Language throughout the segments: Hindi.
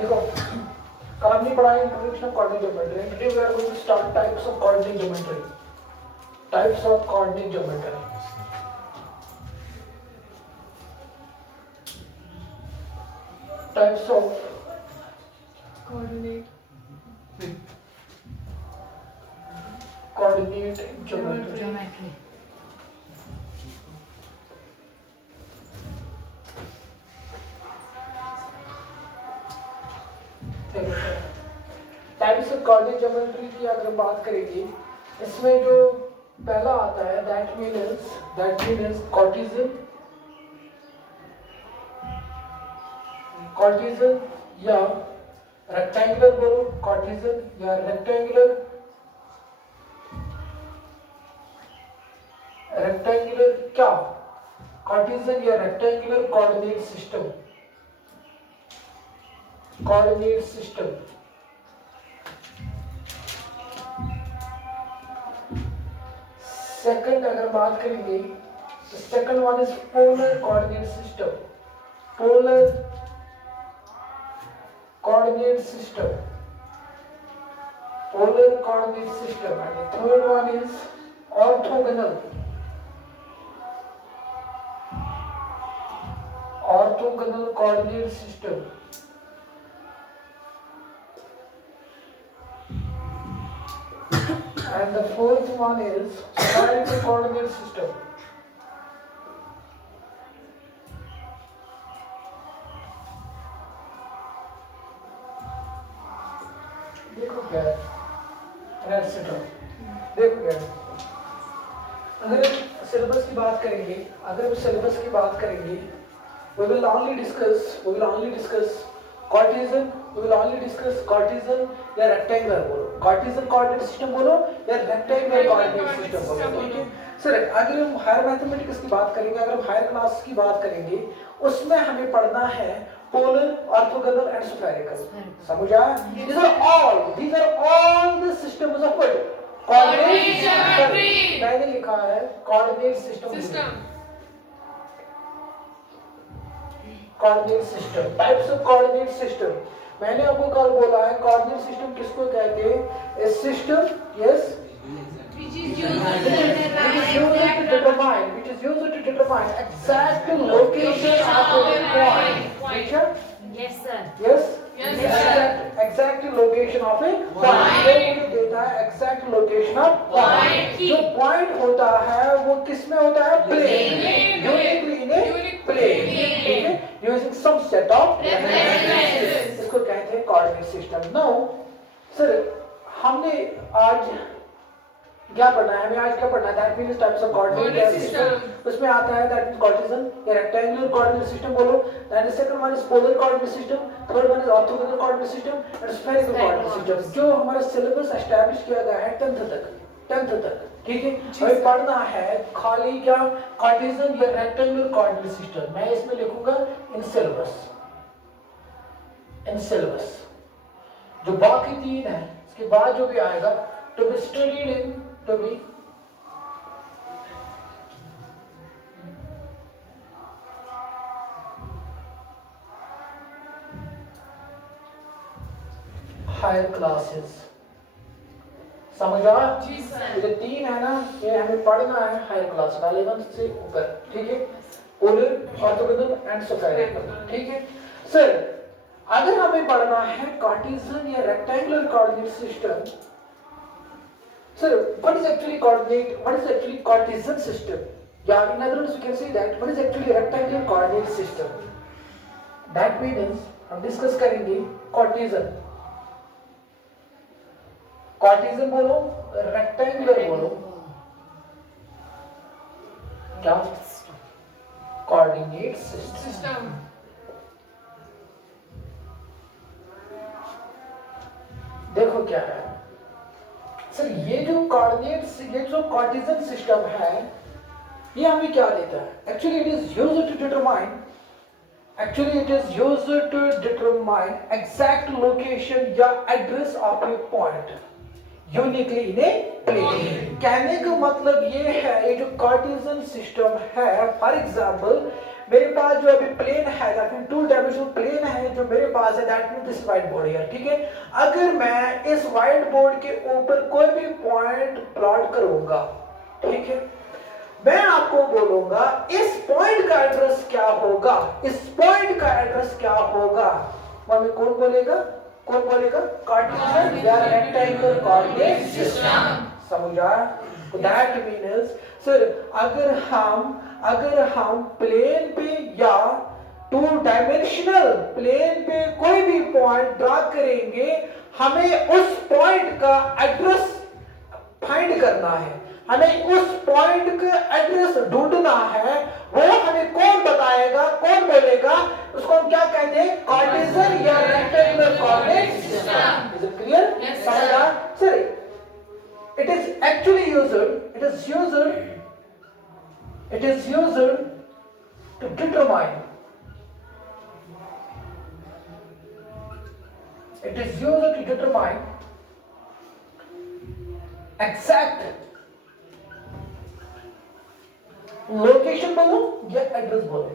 देखो कल हमने पढ़ा है introduction of coordinate geometry and today we are going to start types of coordinate geometry types of coordinate geometry types of coordinate geometry types of coordinate geometry की अगर हम बात करेंगे इसमें जो पहला आता है दैट मीन्स कार्टेशियन या रेक्टेंगुलर बोलो कार्टेशियन या रेक्टेंगुलर क्या कार्टेशियन या रेक्टेंगुलर कोऑर्डिनेट सिस्टम सेकंड अगर बात करेंगे तो second one is polar coordinate system and the third one is orthogonal coordinate system and the fourth one is spherical coordinate system. देखो क्या है एटसेट्रा देखो क्या है अगर सिलेबस की बात करेंगे we will only discuss Cartesian या रेक्टेंगुलर बोलो कार्टेशियन कोऑर्डिनेट सिस्टम बोलो या रेक्टेंगुलर कोऑर्डिनेट सिस्टम बोलो ठीक है सर अगर हम हायर मैथमेटिक्स की बात करेंगे अगर हम हायर क्लास की बात करेंगे उसमें हमें पढ़ना है पोलर ऑर्थोगोनल एंड स्फेरिकल समझ आया these are all the systems of what coordinate geometry मैंने लिखा है coordinate system coordinate system types of coordinate system मैंने आपको कल बोला है कोऑर्डिनेट सिस्टम किसको कहते हैं a system yes which is used to determine exact location of a point Yes, sir. yes exact location of a point ये मुझे देता है exact location of point जो point होता है वो किस में होता है plane uniquely in a plane ठीक है using some set of references इसको कहते हैं coordinate system now सर हमने आज क्या पढ़ना है हमें आज क्या पढ़ना है that means types of coordinate system उसमें आता है दैट मींस कार्टेशियन या रेक्टेंगुलर कोऑर्डिनेट सिस्टम बोलो then second one is polar coordinate system third one is orthogonal coordinate system and spherical coordinate system जो हमारा सिलेबस एस्टैब्लिश किया गया है 10th तक ठीक है हमें पढ़ना है खाली क्या कार्टेशियन या रेक्टेंगुलर कोऑर्डिनेट सिस्टम मैं इसमें लिखूंगा इन सिलेबस जो बाकी तीन है इसके बाद जो भी आएगा to be studied in to be higher classes समझ आ जी सर ये तीन है ना ये हमें पढ़ना है हायर क्लास 11 से ऊपर ठीक है पोलर ऑर्थोगोनल एंड स्फेरिकल ठीक है सर अगर हमें पढ़ना है कार्टेशियन या rectangular coordinate system Sir, what is actually Cartesian system? Yeah, in other words, we can say that what is actually rectangular coordinate system? That means हम डिस्कस करेंगे कार्टेशियन बोलो रेक्टेंगुलर बोलो क्या कोऑर्डिनेट सिस्टम देखो क्या है सर ये जो कार्टेशियन सिस्टम है ये हमें क्या देता है actually it is used to determine Actually, it is used to determine exact location या address of a point uniquely in a plane. कहने का मतलब ये है, ये जो कार्टेशियन सिस्टम है, फॉर एग्जाम्पल मेरे पास जो अभी प्लेन है, that mean two dimensional plane है जो मेरे पास है, that mean this white board है, ठीक है। अगर मैं इस व्हाइट बोर्ड के ऊपर कोई भी पॉइंट प्लॉट करूंगा, ठीक है, मैं आपको बोलूंगा इस पॉइंट का एड्रेस क्या होगा, इस पॉइंट का एड्रेस क्या होगा, वहां में कौन बोलेगा, कौन बोलेगा, कार्टेशियन या रेक्टेंगुलर कोऑर्डिनेट सिस्टम। समझा? दैट मीन्स सर अगर हम प्लेन पे या टू डायमेंशनल प्लेन पे कोई भी पॉइंट ड्रा करेंगे, हमें उस पॉइंट का एड्रेस फाइंड करना है, हमें उस पॉइंट का एड्रेस ढूंढना है, वो हमें कौन बताएगा, कौन बोलेगा, उसको हम क्या कहते हैं, कार्टेशियन या rectangular coordinate system. Is it clear? समझा? Sir it is actually used to determine, exact location बोलो या एड्रेस बोलो,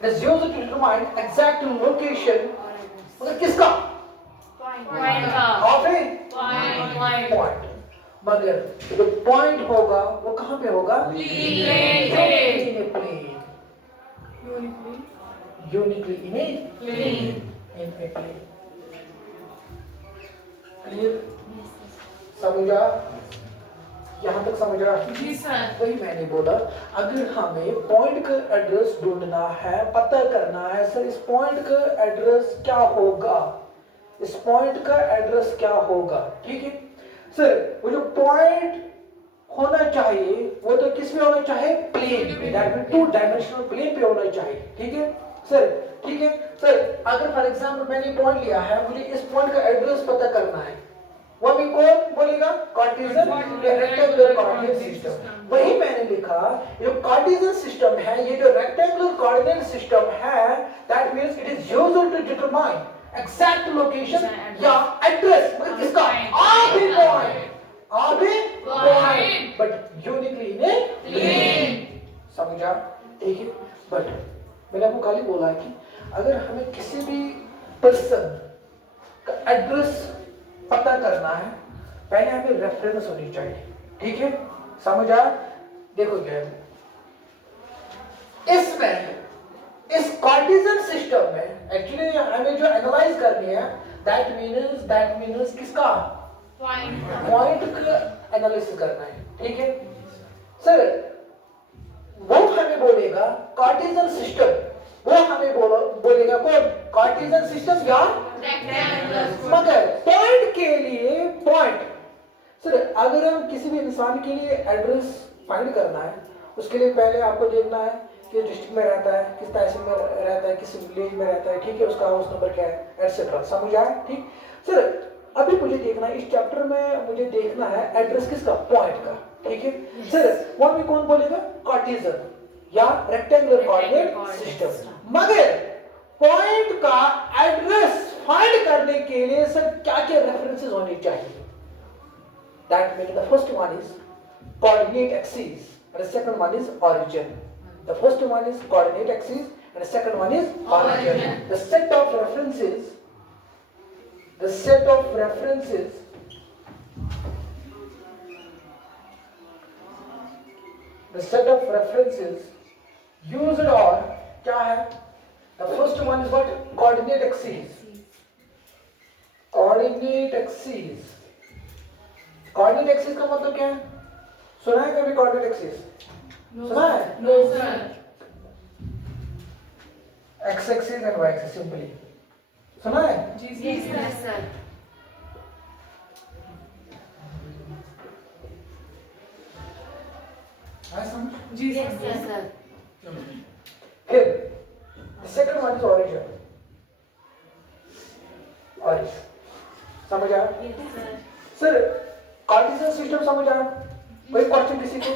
it is used to determine exact location, मतलब किसका, पॉइंट, मगर जो पॉइंट होगा वो कहां पे होगा, uniquely in a plane. Clear? समझा? यहां तक समझा? जी सर। वही मैंने बोला, अगर हमें पॉइंट का एड्रेस ढूंढना है, पता करना है, सर इस पॉइंट का एड्रेस क्या होगा, इस पॉइंट का एड्रेस क्या होगा, ठीक है सर। वो जो पॉइंट होना चाहिए वो तो किस पे होना चाहिए, प्लेन पे, that mean two dimensional plane पे होना चाहिए, ठीक है सर। ठीक है सर, अगर फॉर एग्जांपल मैंने पॉइंट लिया है, मुझे इस पॉइंट का एड्रेस पता करना है, वो भी कौन बोलेगा, कार्टेशियन या रेक्टेंगुलर कोऑर्डिनेट सिस्टम। वही मैंने लिखा, ये कार्टेशियन सिस्टम है, ये जो रेक्टेंगुलर कोऑर्डिनेट सिस्टम है, that means it is used to determine exact location या एड्रेस, मतलब किसका, of a point but uniquely in a plane. समझा? ठीक है। बट मैंने आपको कल ही बोला है कि अगर हमें किसी भी पर्सन का एड्रेस पता करना है, पहले हमें रेफरेंस होनी चाहिए, ठीक है, समझा? देखो क्या है इसमें, इस कार्टेशियन सिस्टम में एक्चुअली हमें जो एनालाइज करनी है, दैट मीन्स किसका, पॉइंट का एनालिसिस करना है, ठीक है सर। वो हमें बोलेगा कार्टेशियन सिस्टम, वो हमें बोलेगा कौन, कार्टेशियन सिस्टम या रेक्टेंगुलर। मगर पॉइंट के लिए, पॉइंट सर अगर हम किसी भी इंसान के लिए एड्रेस फाइंड करना है, उसके लिए पहले आपको देखना है किस डिस्ट्रिक्ट में रहता है, किस तहसील में रहता है, किस विलेज में रहता है, ठीक है, उसका हाउस नंबर क्या है, एटसेट्रा। समझ आया? ठीक सर। अभी मुझे देखना है, इस चैप्टर में मुझे देखना है एड्रेस किसका, पॉइंट का, ठीक है सर। वहां भी कौन बोलेगा, कार्टेशियन या रेक्टेंगुलर कोऑर्डिनेट सिस्टम। मगर पॉइंट का एड्रेस फाइंड करने के लिए सर क्या क्या रेफरेंसेस होने चाहिए, that means the first one is coordinate axis and the second one is origin. The first one is coordinate axis and the second one is origin. The set of references used और क्या है, the first one is what, coordinate axis. Coordinate axis का मतलब क्या है, सुना है कभी कोऑर्डिनेट एक्सिस? सुना है? No sir. X axis and Y axis simply सुना है? जी सर। जी सर। फिर सेकंड वन इज ऑरिजिन। समझ आया सर? कार्टेशियन सिस्टम समझ आया? कोई क्वेश्चन किसी को,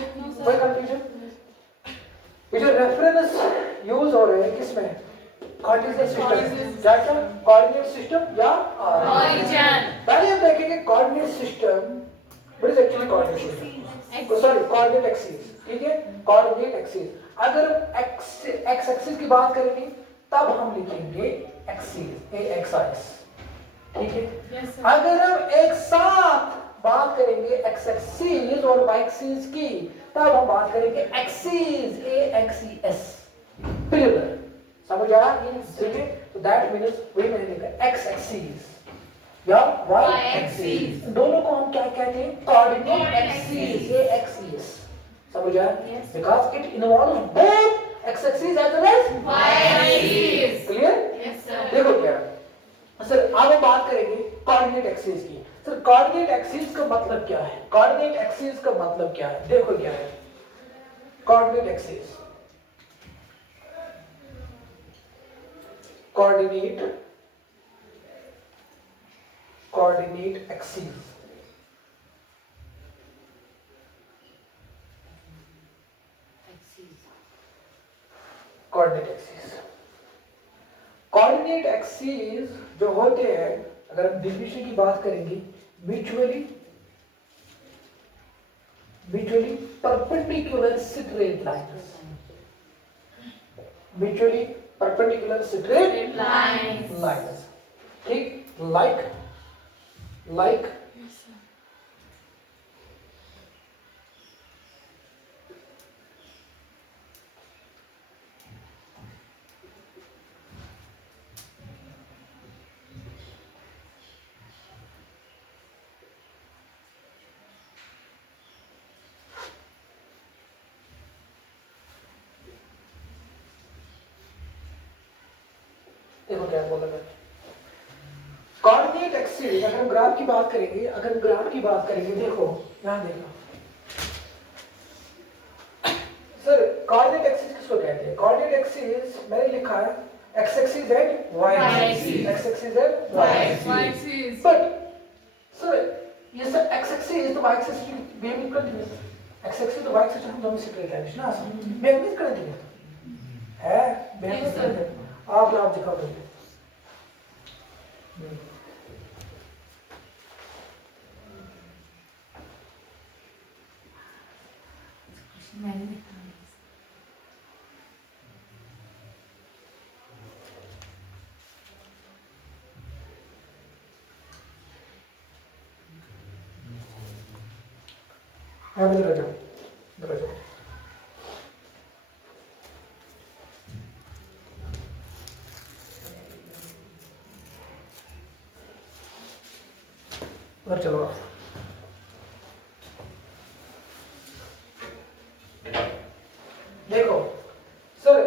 कोई कंफ्यूजन? ये जो रेफरेंस यूज हो रहे हैं किसमें? Coordinate system. क्या क्या? कोऑर्डिनेट सिस्टम या origin, पहले हम देखेंगे coordinate system. What is actually coordinate system? Sorry, coordinate axis. ठीक है, कोऑर्डिनेट एक्सिस। अगर एक्स एक्सिस की बात करेंगे तब हम लिखेंगे एक्सिस, ए एक्स एक्स। ठीक है, yes sir, अगर हम एक साथ बात करेंगे एक्स एक्सिस और वाई एक्सिस की तब हम बात करेंगे axis, A X E S. Clear? समझ आया? ठीक है, तो दैट मींस वही मैंने लिखा एक्स एक्सिस या वाई एक्सिस। दोनों को हम क्या कहते हैं? Coordinate axis, A X E S. समझ आया? Because it involves both X axis as well as y axis, clear? yes sir, देखो क्या सर, अब हम बात करेंगे कोऑर्डिनेट एक्सिस की। सर कोऑर्डिनेट एक्सिस का मतलब क्या है? कोऑर्डिनेट एक्सिस का मतलब क्या है? देखो क्या है coordinate axis. Coordinate axis coordinate axis. Coordinate axis जो होते हैं, अगर हम डिफिनेशन की बात करेंगे, mutually perpendicular straight lines. Mutually perpendicular straight lines, lines. ठीक, लाइक देखो क्या बोला मैं। कोऑर्डिनेट एक्सिस, अगर हम ग्राफ की बात करेंगे, देखो यहां देखो सर, कोऑर्डिनेट एक्सिस किसको कहते हैं? कोऑर्डिनेट एक्सिस मैंने लिखा है X axis and Y axis, X axis and Y y axis. axis, but sir ये सर एक्स एक्सिस तो वाई एक्सिस की बेम कंटीन्यूअस, एक्स एक्सिस तो वाई एक्सिस हम दोनों सेपरेट लाइन ना बेम नहीं कंटीन्यूअस है, बेम Yes, sir. कंटीन्यूअस। आप दिखाओ मुझे। हाँ इधर आ जाओ, इधर आ जाओ। उधर चलो। देखो सर,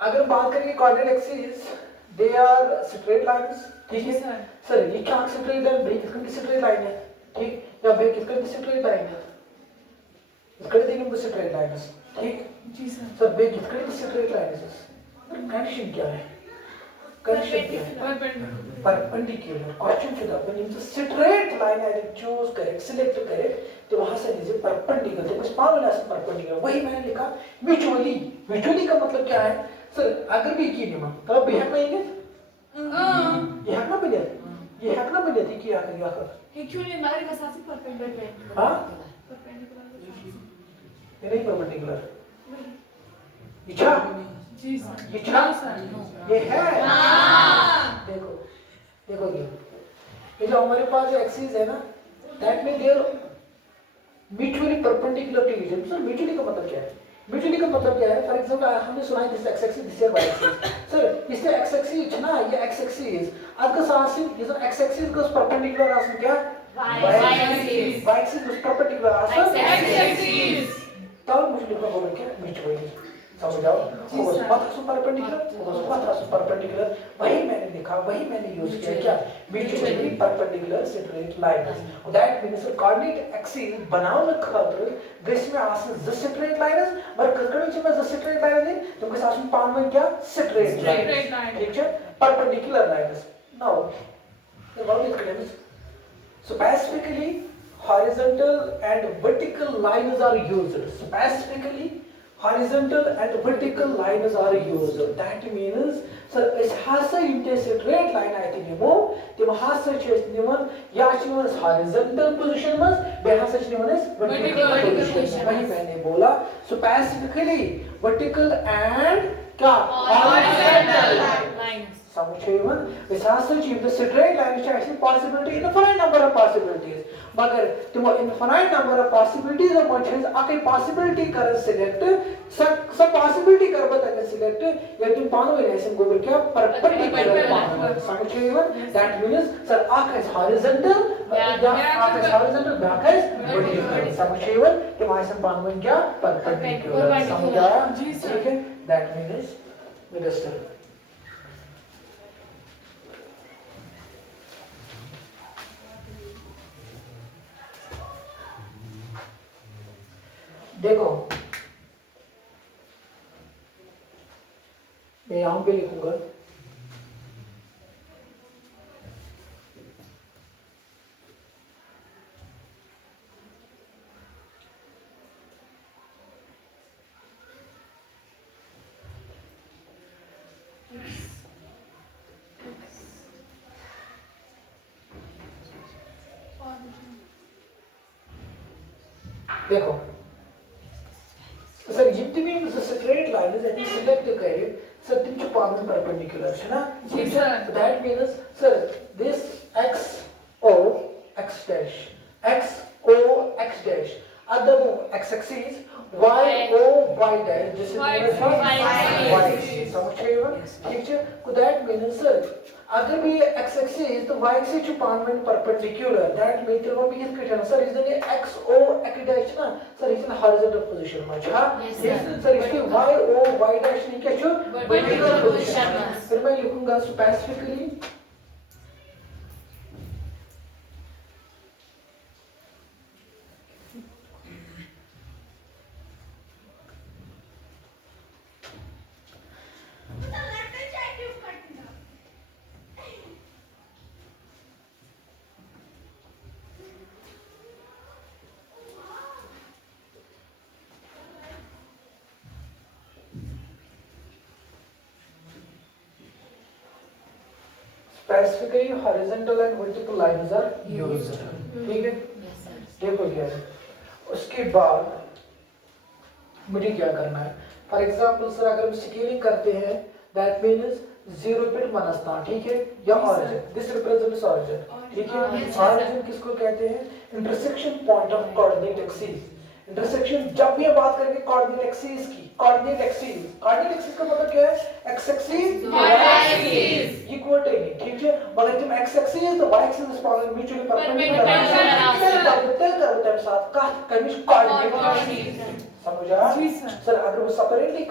अगर बात करेंगे coordinate axis, they are straight lines. ठीक है sir, सर, ये क्या स्ट्रेट लाइन? भाई किसका स्ट्रेट लाइन है? ठीक, या भाई किसका स्ट्रेट लाइन है? इसका तीनों स्ट्रेट लाइन है। ठीक जी sir, सर, भाई किसका स्ट्रेट लाइन है? कंडीशन क्या है? कंडीशन क्या है? Perpendicular. Question should happen in the straight line. I choose correct, select correct, तो वहां से लीजिए परपेंडिकुलर, तो कुछ पावर ऐसे परपेंडिकुलर, वही मैंने लिखा म्यूचुअली। म्यूचुअली का मतलब क्या है सर? अगर भी की नियम तब भी है ये हैकना बने, ये हैकना बने थी कि आकर आकर actually हमारे का साथ perpendicular, हां perpendicular ये नहीं परपेंडिकुलर, इच्छा जी सर, इच्छा ये है। हाँ, देखो देखो ये जो हमारे पास जो एक्सिस है ना, that mean there mutually perpendicular to each other. Sir mutually का मतलब क्या है? म्यूचुअली का मतलब क्या है? फॉर एग्जांपल हमने सुना है this x axis, this y axis. Sir इससे एक्स एक्सिस ना, ये एक्स एक्सिस अदर सासिन is an x axis goes perpendicular आसन क्या? y axis, y axis goes perpendicular आसन x axis, तब मुझे लिखना होगा क्या? म्यूचुअली। समझ जाओ, परपेंडिकुलर, वही मैंने लिखा, वही मैंने यूज किया क्या? Mutually perpendicular straight lines. That means coordinate axis बनाव खातर गस्म आसन ज स्ट्रेट लाइन्स, मगर ककड़ छ ज स्ट्रेट लाइन तुम गस आसन पानवन क्या? Straight line. ठीक है, perpendicular lines. Now what is claims? Specifically horizontal and vertical lines are used. Specifically horizontal and vertical lines are used. That means, sir, is hasa inte straight line I think nimo, tim hasa chest niman ya chiman horizontal position mas, be hasa chiman is vertical position. वही मैंने बोला. So specifically vertical and क्या Horizontal lines. समुच्चयवन इस हसा ची the straight line is actually possibility infinite number of possibilities. मगर तुम infinite number of possibilities of much is आके possibility कर select सब possibility कर बता select या तुम पानो में ऐसे गोबर क्या perpendicular पानो समुच्चयवन that means sir आके is horizontal या आके is horizontal back is vertical समुच्चयवन तुम ऐसे पानो में क्या perpendicular समझा ठीक है that means middle. देखो मैं यहां पे लिखूंगा देखो सर जितनी भी स्ट्रेट लाइन है दैट सिलेक्ट करें सर तीन जो पांच परपेंडिकुलर है ना जी sir that means sir this x o x dash x o x dash other x axis y o y dash this is y axis समझिएगा ठीक है तो दैट मींस सर अगर भी x axis तो y axis जो पांच में परपेंडिकुलर दैट मींस तो भी इसके चलना sir is the x o x dash ना sir is in horizontal position में अच्छा सर इसके y o y dash नहीं क्या जो वर्टिकल पोजीशन फिर मैं लिखूंगा specifically Specifically, horizontal and vertical lines are used. ठीक है? देखो क्या है? उसके बाद मुझे क्या करना है? For example, सर अगर हम स्केलिंग करते हैं, that means 0 पे मनस्ता, ठीक है? या origin. This represents origin. ठीक है? Origin किसको कहते हैं? Intersection point of coordinate axis. Intersection जब भी बात करेंगे कोऑर्डिनेट एक्सिस की कोऑर्डिनेट एक्सिस का मतलब क्या है X axis Y axis equal to ठीक है मगर तुम एक्स एक्सिस तो Y axis power mutually perpendicular करते हैं साथ का कमिश कोऑर्डिनेट समझा सर अगर वो सेपरेटली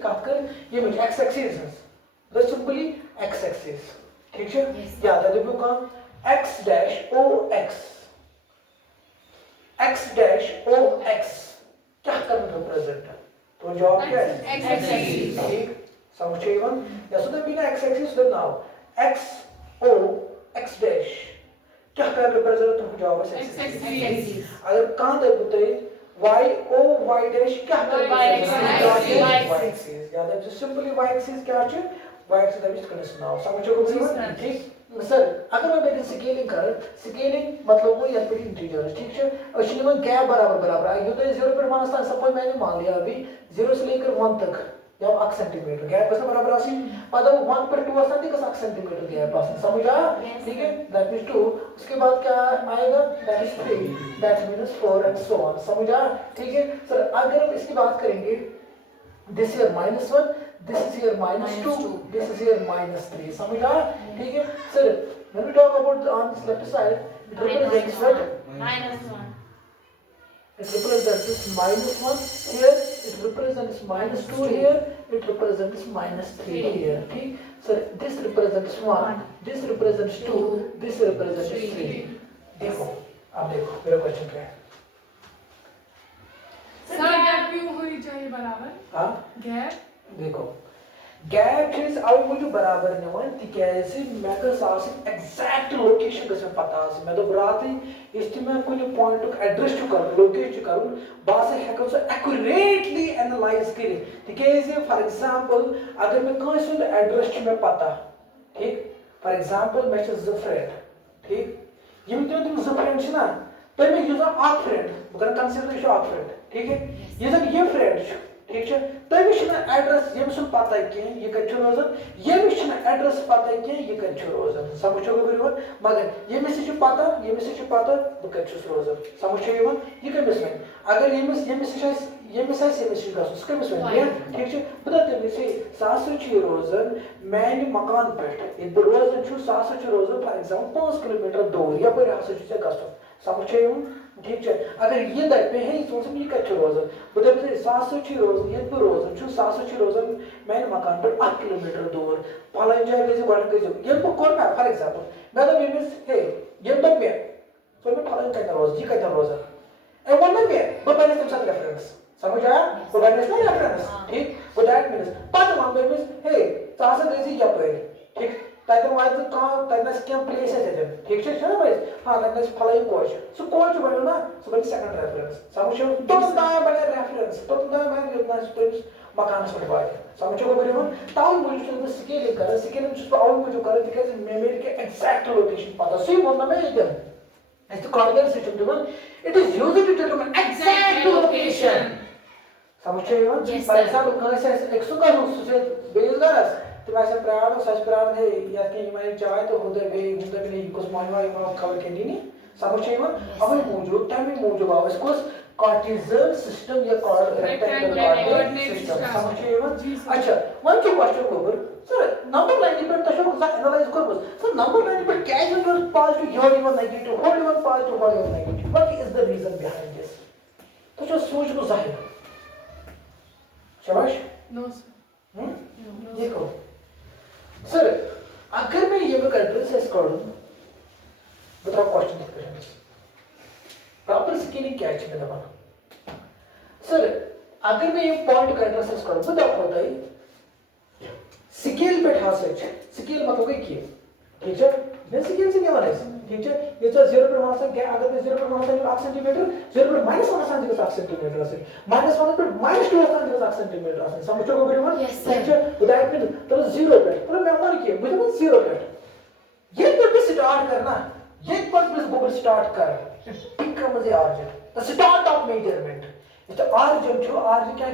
काट कर ये मुझे एक्स एक्सिस है तो सिंपली एक्स एक्सिस ठीक है याद रखिए कौन x dash o x x dash o x क्या करना रिप्रेजेंट है तो जवाब क्या है x axis ठीक समझिएगा या सुधा बिना x axis सुधा now x o x dash क्या करना रिप्रेजेंट तो जवाब है x axis अगर कहां तक बताइए y o y dash क्या करना y axis याद है जो सिंपली y axis क्या है y axis that is connect now समझिएगा ठीक सर अगर मैं बेटे स्केलिंग मतलब वो या फिर इंटीजर ठीक है और इसमें गैप बराबर है तो 0 पर मानता सपोज मैंने मान लिया अभी 0 से लेकर 1 तक या 8 सेंटीमीटर गैप बस बराबर आसी पता 1 पर 2 आती का 8 सेंटीमीटर गैप आसी समझा ठीक है दैट मींस 2 उसके बाद क्या आएगा that is 3 that means 4 and so on समझा ठीक है सर अगर हम इसकी बात करेंगे this here -1 this is here -2 this is here -3 समझा ठीक है sir when we talk about on this left side it represents what -1 it represents this -1 here it represents -2 here it represents -3 here ठीक sir this represents 1 this represents 2 this represents 3 देखो अब देखो मेरा क्वेश्चन क्या है सर गैप क्यों होनी चाहिए बराबर हां गैप देखो गैप छे अवे मुझे बराबर निवान तिकायसे मे गस आसिन एग्जैक्ट लोकेशन गस पता आसिन मे दोप राती इस मे कुछ पॉइंट एड्रेस कर लोकेट कर बस हेको सो एक्यूरेटली एनालाइज कर तिकायसे फॉर एग्जांपल अगर मे कंस हुंद एड्रेस मे पता ठीक फॉर एग्जांपल मे ज फ्रेंड ठीक यम तुम ज फ्रेंड छना तमे युज अक फ्रेंड बकर कंसीडर इज अक फ्रेंड ठीक है ये फ्रेंड ठीक है तमिस एड्रेस यम सुन पता कह यह कत रोजान यमिस एड्रेस पता कह यह कत रोजान समझो बन मगर यमिस पता बह कत रोजान समझो यह कमिस वन अगर यमिस गस सह कमिस वन ठीक है बह तमिस सह रोजान मान मकान पे बह रोजान सह रोजान फॉर एग्जाम्पल 5 किलोमीटर दूर यपर हसा गस समझो ठीक है अगर यह दपे है यह कत रोजान बह दप सह रोजान ये बह रोजान सह रोजान मान मकान पे 8 किलोमीटर दूर फलान जाय गो गो ये बह कोर फॉर एग्जाम्पल मे दप यमिस हे ये दप मे सो मे फलान कत रोज यह कत रोजान ए वन मे बह बन तम साथ रेफरेंस समझ आया बह बन ना रेफरेंस ठीक बह दैट मीन्स पत वन यमिस हे सह गई यपर ठीक तन वात तन क्या प्लेस ठीक है भाई हाँ तन फलाइन कोच सह कोच बनो ना सह बन सेकंड रेफरेंस समझो तोतन ताम बन रेफरेंस तोतन ताम बन योतना मकान पे वात समझो बनो तवे मूजूब स्केलिंग कर स्केलिंग अवे मूजूब कर तिक मे मेरे के एग्जैक्ट लोकेशन पता सही वो मे ये तो कोऑर्डिनेट सिस्टम दिवन it is used to determine exact location समझो फॉर एग्जांपल कस एक सुका से बेरोजगार तुम प्राण सच प्राण है या कि चाय तो होते भी कुछ मानवा खबर के नहीं समझो अब मूजूब तमें मूजूब आव कुछ कार्टेशियन सिस्टम या रेक्टेंगल कोऑर्डिनेट सिस्टम समझो अच्छा वन क्वेश्चन गोबर सर नंबर लाइन पे तशो एनालाइज करबो सर नंबर लाइन पे क्या is positive your even negative whole even positive whole even negative what is the reason behind this तो जो सोच को जाहिर शाबाश नो सर देखो सर अगर मैं ये एड्रेस एस करूं बताओ क्वेश्चन करें प्रॉपर स्केलिंग क्या है दबाना सर अगर मैं ये पॉइंट का एड्रेस एस करूं बताओ होता है स्केल पे ठास स्केल मतलब क्या ठीक है मैं स्केल से क्या बना ठीक है ये तो 0 पर वहां क्या अगर मैं 0 पर वहां 8 सेंटीमीटर 0 पर -1 8 सेंटीमीटर से -1 पर -2 8 सेंटीमीटर से समझो को बराबर ठीक है दैट मींस तो 0 पे मतलब मैं मान के मुझे 0 पे ये पे स्टार्ट करना ये पर गूगल स्टार्ट कर becomes the origin the start of measurement it origin क्या है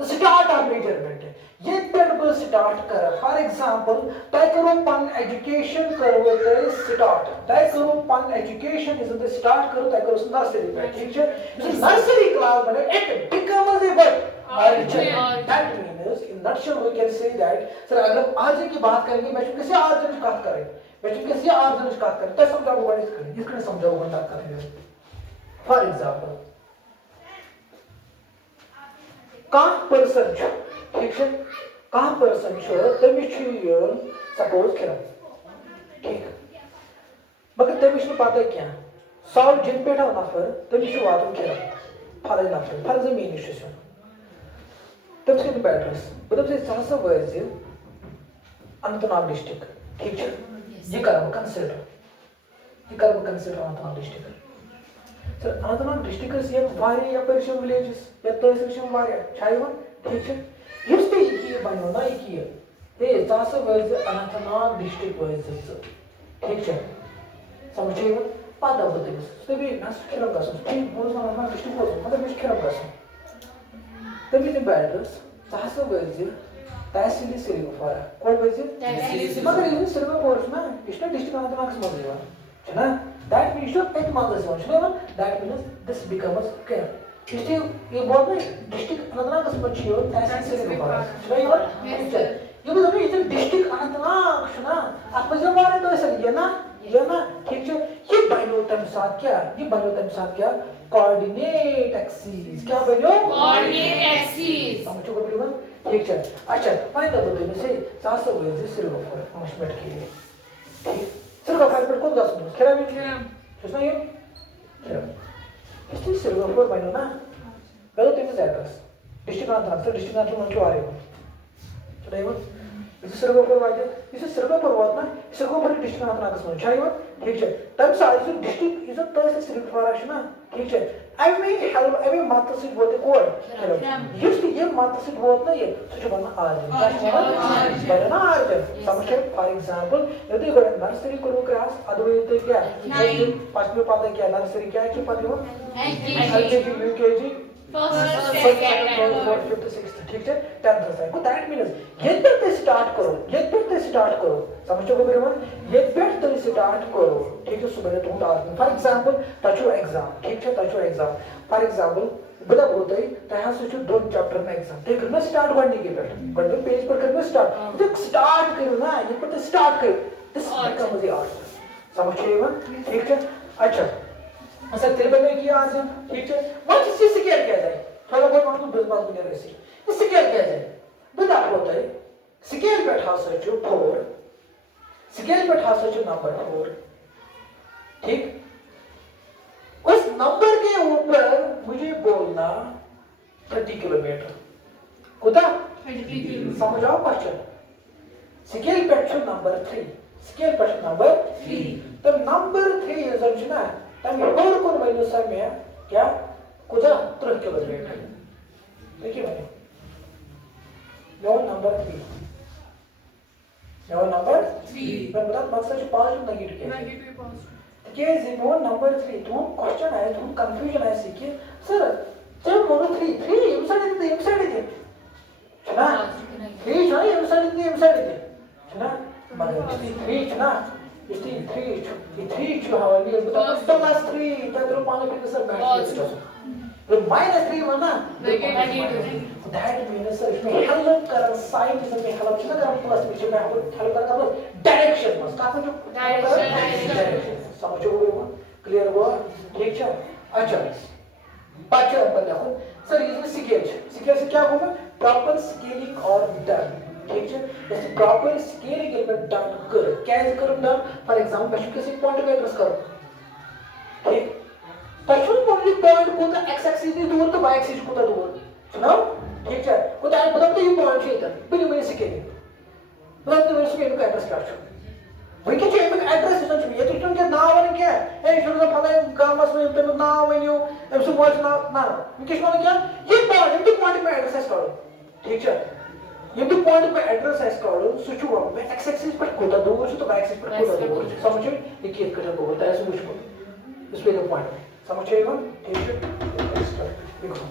द स्टार्ट ऑफ मेजरमेंट ये पे स्टार्ट कर फॉर एग्जांपल तय करो पन एजुकेशन करो तय स्टार्ट तय करो पन एजुकेशन इज द स्टार्ट करो तय करो नर्सरी पे ठीक है नर्सरी क्लास में it becomes a word origin that means in nutshell we can say that sir अगर हम ऑरिजिन की बात करेंगे मैं किसी ऑरिजिन की बात करें मैं किसी ऑरिजिन की बात करें तो समझाओ व्हाट इज इसके समझाओ बात करेंगे फॉर एग्जांपल का पर्सन ठीक है कहाँ पर्सन तमिस सपोज खिर ठीक मगर तमिस पता क्या 100 जिन पे नफर तमिस वातन खिर फल नफर फल जमीन नश तम पे एड्रेस बह दस वज अनंतनाग डिस्ट्रिक्ट ठीक है यह कर consider Anantnag district sir Anantnag district यपर विलेजेस या तहसील ठीक है इस पे ये बनो ना ये हे जासा वज अनंतनाग डिस्ट्रिक्ट वज ठीक है समझे पता बदलिस तभी नस खिरम गस ठीक बोल अनंतनाग डिस्ट्रिक्ट बोल मतलब मिस खिरम गस तभी ने बैटर्स जासा वज तहसील सिरगफारा कोड वज तहसील मगर ये सिरगफारा ना इसने डिस्ट्रिक्ट अनंतनाग से मत लेवा है ना दैट मींस तो एक मान से समझ दैट मींस दिस बिकम्स क्या इसलिए ये बहुत ना डिस्ट्रिक्ट अनंतनाग से बच्ची हो तहसील से निकाला चलो ये भी तो ये डिस्ट्रिक्ट अनंतनाग सुना आप मुझे मारे तो ऐसा ये ना ठीक है ये बनो तम साथ क्या कोऑर्डिनेट एक्सिस क्या बनो कोऑर्डिनेट एक्सिस समझो को बिल्कुल ठीक है अच्छा फायदा बोलो में से 700 वैसे सिर्फ फॉर्मेट के लिए ठीक सिर्फ फाइल को 10 मिनट खेला भी सुना ये इसलिए सिर्फ बनो ना गलत इमेज एड्रेस डिस्ट्रिक्ट अनंतनाग क्यों आ रहे हो चलो श्रीगोपर वाले श्रीगोपर वात ना श्रीगोपर डिस्ट्रिक्ट अनंतनागस मन ठीक है तब से डिस्ट्रिक्ट इज तहसील श्रीगोफारा ना ठीक है अमे हेल्प अमे मत सत वो कोर ये मत सत वो ना ये सह बना आर्जन बना आर्जन समझ फॉर एग्जांपल यदि गो नर्सरी करो क्रॉस अदवे तो क्या फर्स्ट में पता क्या नर्सरी क्या है पता LKG UKG first second third fifth sixth ठीक है 10th तक को दैट मींस ये पे स्टार्ट करो समझो मेरे मन ये पे स्टार्ट करो ठीक है सुबह तुम फॉर एग्जांपल टचो एग्जाम ठीक है टचो एग्जाम फॉर एग्जांपल बता बोलते ही तहां से दो चैप्टर में एग्जाम देख ना स्टार्ट करने के पे पेज पर करना स्टार्ट देख स्टार्ट करो ना ये पे स्टार्ट करो दिस बिकम्स द आर्ट समझिए मन ठीक है अच्छा ऐसा तेरे बने किया आज ठीक है व्हाट इज दिस क्या किया जाए थोड़ा बहुत मतलब बिजनेस बने रहे इससे क्या किया जाए बता होता है स्केल बैठा सोचो 4 स्केल बैठा सोचो नंबर 4 ठीक उस नंबर के ऊपर मुझे बोलना 30 किलोमीटर कुता समझाओ क्वेश्चन स्केल बैठो नंबर 3 स्केल बैठो नंबर 3 तो नंबर 3 समझना तब और कौन वैल्यू समय क्या कुदा 3 किलोमीटर देखिए मैंने नो नंबर 3 मैं बता मकसद जो पॉजिटिव नेगेटिव क्या है नो नंबर 3 तो क्वेश्चन है तो कंफ्यूजन है सीखिए सर जब मोनो 3 एम साइड दे ना 3 जो एम साइड दे ना मगर 3 ना इस 3 जो हवाली बता प्लस 3 तो पाने के सर बैठ तो -3 माना नेगेटिव दैट मींस सर इसमें हेल्प कर साइन इसमें हेल्प ना कर प्लस में मैं हेल्प कर डायरेक्शन बस का जो डायरेक्शन समझो वो क्लियर हुआ ठीक है अच्छा पांचवा नंबर देखो सर इसमें स्केल से क्या होगा प्रॉपर स्केलिंग और डन ठीक है जैसे प्रॉपर स्केलिंग में डन कर कैसे करूं डन फॉर एग्जांपल मैं किसी पॉइंट पे एड्रेस करूं ठीक तशुन ओनली पॉइंट को तो एक्स एक्सिस से दूर तो वाई एक्सिस को तो दूर सुनाओ ठीक है को तो बता ये पॉइंट है इधर बिल्कुल मैंने स्केलिंग बता तो इसमें इनका एड्रेस क्या है वही के एक एड्रेस है सच में ये तो तुम क्या नाम वन क्या है ए शुरू से फला गामस में तुम नाम वनियो अब से वर्ड ना किस माने क्या ये पॉइंट पे एड्रेस करो ठीक है ये तो पॉइंट पे एड्रेस करो सुचो में एक्स एक्सिस पर कोता दूर से तो वाई एक्सिस पर कोता दूर समझो ये किए करना होता है ऐसे मुझको इस पे तो पॉइंट समझिएगा ठीक है देखो